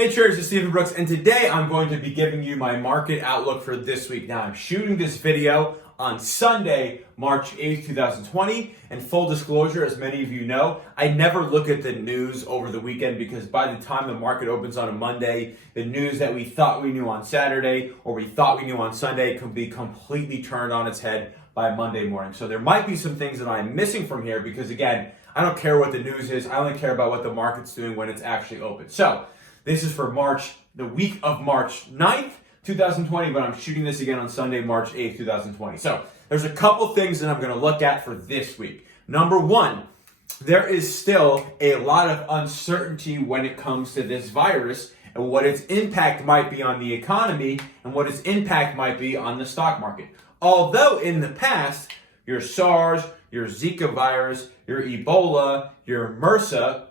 Hey traders, it's Stephen Brooks, and today I'm going to be giving you my market outlook for this week. Now, I'm shooting this video on Sunday, March 8th, 2020, and full disclosure, as many of you know, I never look at the news over the weekend because by the time the market opens on a Monday, the news that we thought we knew on Saturday or we thought we knew on Sunday can be completely turned on its head by Monday morning. So there might be some things that I'm missing from here because, again, I don't care what the news is. I only care about what the market's doing when it's actually open. So this is for March, the week of March 9th, 2020, but I'm shooting this again on Sunday, March 8th, 2020. So there's a couple things that I'm going to look at for this week. Number one, there is still a lot of uncertainty when it comes to this virus and what its impact might be on the economy and what its impact might be on the stock market. Although in the past, your SARS, your Zika virus, your Ebola, your MRSA,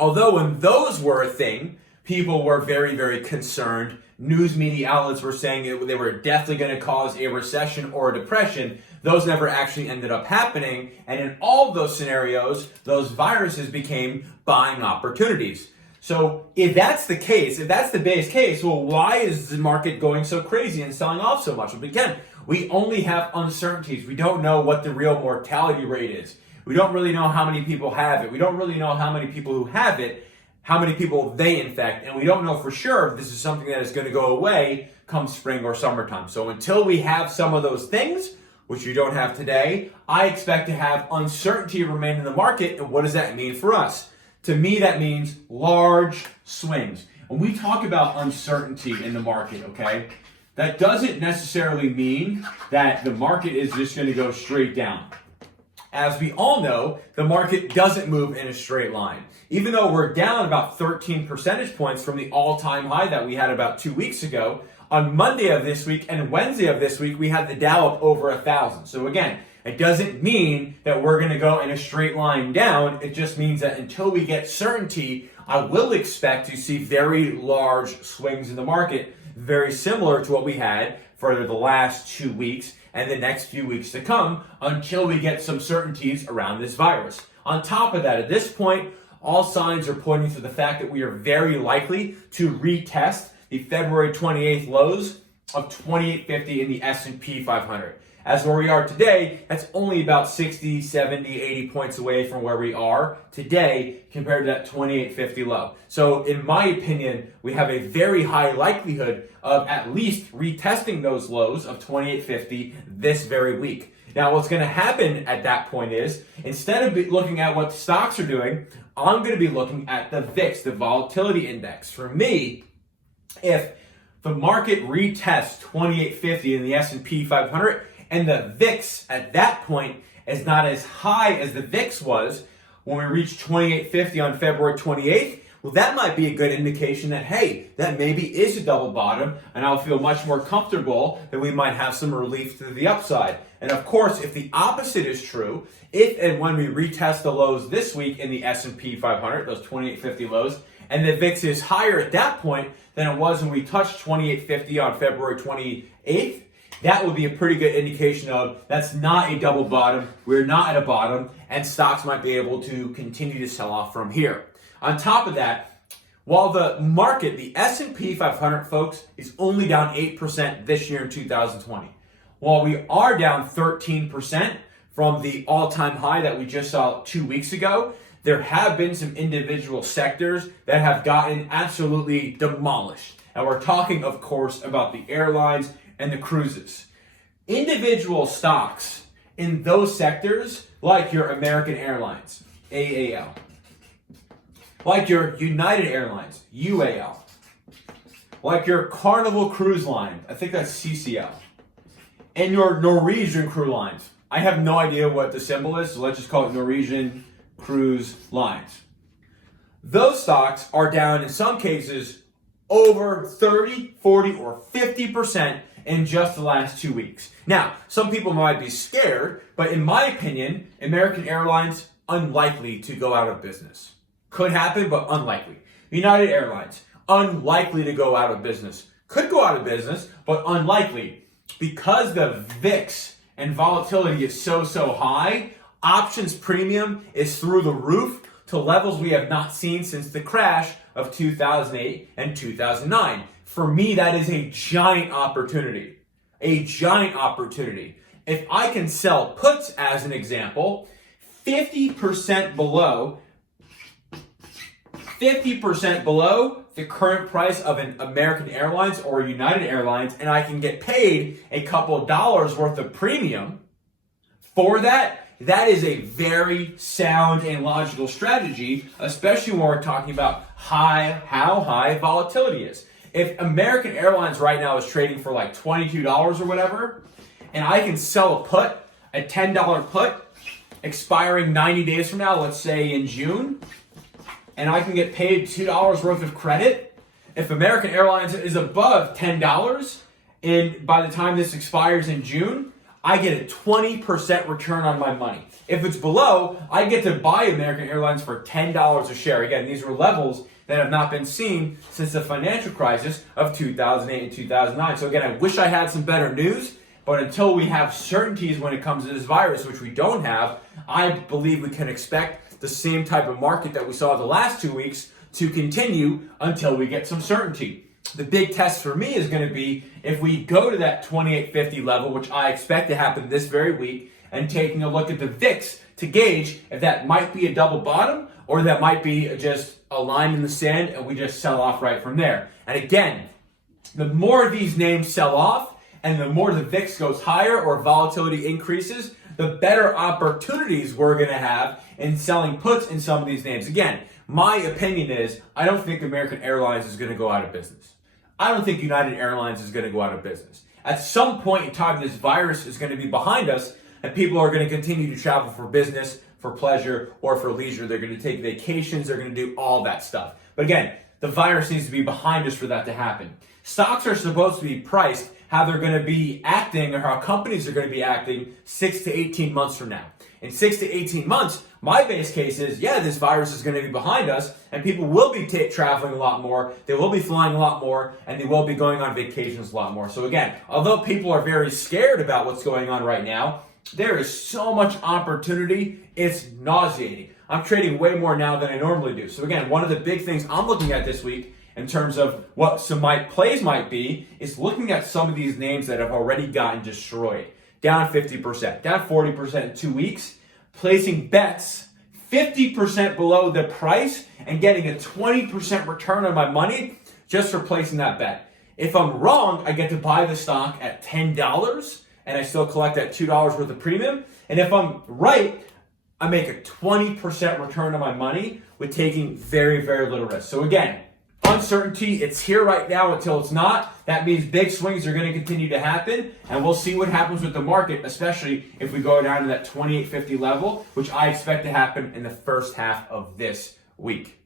although when those were a thing, people were very, very concerned. News media outlets were saying they were definitely going to cause a recession or a depression. Those never actually ended up happening. And in all of those scenarios, those viruses became buying opportunities. So if that's the case, if that's the base case, well, why is the market going so crazy and selling off so much? Well, again, we only have uncertainties. We don't know what the real mortality rate is. We don't really know how many people have it. We don't really know how many people who have it, how many people they infect, and we don't know for sure if this is something that is going to go away come spring or summertime. So until we have some of those things, which we don't have today, I expect to have uncertainty remain in the market. And what does that mean for us? To me, that means large swings. When we talk about uncertainty in the market, okay, that doesn't necessarily mean that the market is just going to go straight down. As we all know, the market doesn't move in a straight line. Even though we're down about 13 percentage points from the all-time high that we had about 2 weeks ago, on Monday of this week and Wednesday of this week, we had the Dow up over 1,000. So again, it doesn't mean that we're going to go in a straight line down. It just means that until we get certainty, I will expect to see very large swings in the market, very similar to what we had for the last 2 weeks and the next few weeks to come until we get some certainties around this virus. On top of that, at this point, all signs are pointing to the fact that we are very likely to retest the February 28th lows of 2850 in the S&P 500. As where we are today, that's only about 60, 70, 80 points away from where we are today compared to that 2850 low. So in my opinion, we have a very high likelihood of at least retesting those lows of 2850 this very week. Now, what's going to happen at that point is, instead of looking at what stocks are doing, I'm going to be looking at the VIX, the volatility index. For me, if the market retests 2850 in the S&P 500, and the VIX at that point is not as high as the VIX was when we reached 2850 on February 28th, well, that might be a good indication that, hey, that maybe is a double bottom, and I'll feel much more comfortable that we might have some relief to the upside. And of course, if the opposite is true, if and when we retest the lows this week in the S&P 500, those 2850 lows, and the VIX is higher at that point than it was when we touched 2850 on February 28th, that would be a pretty good indication of that's not a double bottom, we're not at a bottom, and stocks might be able to continue to sell off from here. On top of that, while the market, the S&P 500, folks, is only down 8% this year in 2020, while we are down 13% from the all-time high that we just saw 2 weeks ago, there have been some individual sectors that have gotten absolutely demolished. And we're talking, of course, about the airlines and the cruises. Individual stocks in those sectors, like your American Airlines, AAL, like your United Airlines, UAL, like your Carnival Cruise Line, I think that's CCL, and your Norwegian Cruise Lines. I have no idea what the symbol is, so let's just call it Norwegian Cruise Lines. Those stocks are down in some cases over 30, 40, or 50% in just the last 2 weeks. Now, some people might be scared, but in my opinion, American Airlines, unlikely to go out of business. Could happen, but unlikely. United Airlines, unlikely to go out of business. Could go out of business, but unlikely. Because the VIX and volatility is so high, options premium is through the roof to levels we have not seen since the crash of 2008 and 2009. For me, that is a giant opportunity. A giant opportunity. If I can sell puts, as an example, 50% below the current price of an American Airlines or United Airlines, and I can get paid a couple of dollars worth of premium for that, that is a very sound and logical strategy, especially when we're talking about how high volatility is. If American Airlines right now is trading for like $22 or whatever, and I can sell a put, a $10 put, expiring 90 days from now, let's say in June, and I can get paid $2 worth of credit. If American Airlines is above $10, and by the time this expires in June, I get a 20% return on my money. If it's below, I get to buy American Airlines for $10 a share. Again, these were levels that have not been seen since the financial crisis of 2008 and 2009. So again, I wish I had some better news, but until we have certainties when it comes to this virus, which we don't have, I believe we can expect the same type of market that we saw the last 2 weeks to continue until we get some certainty. The big test for me is going to be if we go to that 2850 level, which I expect to happen this very week, and taking a look at the VIX to gauge if that might be a double bottom or that might be just a line in the sand and we just sell off right from there. And again, the more these names sell off and the more the VIX goes higher or volatility increases, the better opportunities we're going to have in selling puts in some of these names. Again, my opinion is I don't think American Airlines is going to go out of business. I don't think United Airlines is going to go out of business. At some point in time, this virus is going to be behind us and people are going to continue to travel for business, for pleasure, or for leisure. They're going to take vacations. They're going to do all that stuff. But again, the virus needs to be behind us for that to happen. Stocks are supposed to be priced how they're going to be acting or how companies are going to be acting 6 to 18 months from now. In 6 to 18 months, my base case is, yeah, this virus is going to be behind us and people will be traveling a lot more, they will be flying a lot more, and they will be going on vacations a lot more. So again, although people are very scared about what's going on right now, there is so much opportunity, it's nauseating. I'm trading way more now than I normally do. So again, one of the big things I'm looking at this week in terms of what some plays might be is looking at some of these names that have already gotten destroyed. Down 50%, down 40% in 2 weeks, placing bets 50% below the price and getting a 20% return on my money just for placing that bet. If I'm wrong, I get to buy the stock at $10 and I still collect that $2 worth of premium. And if I'm right, I make a 20% return on my money with taking very, very little risk. So again, uncertainty, it's here right now until it's not. That means big swings are going to continue to happen, and we'll see what happens with the market, especially if we go down to that 2850 level, which I expect to happen in the first half of this week.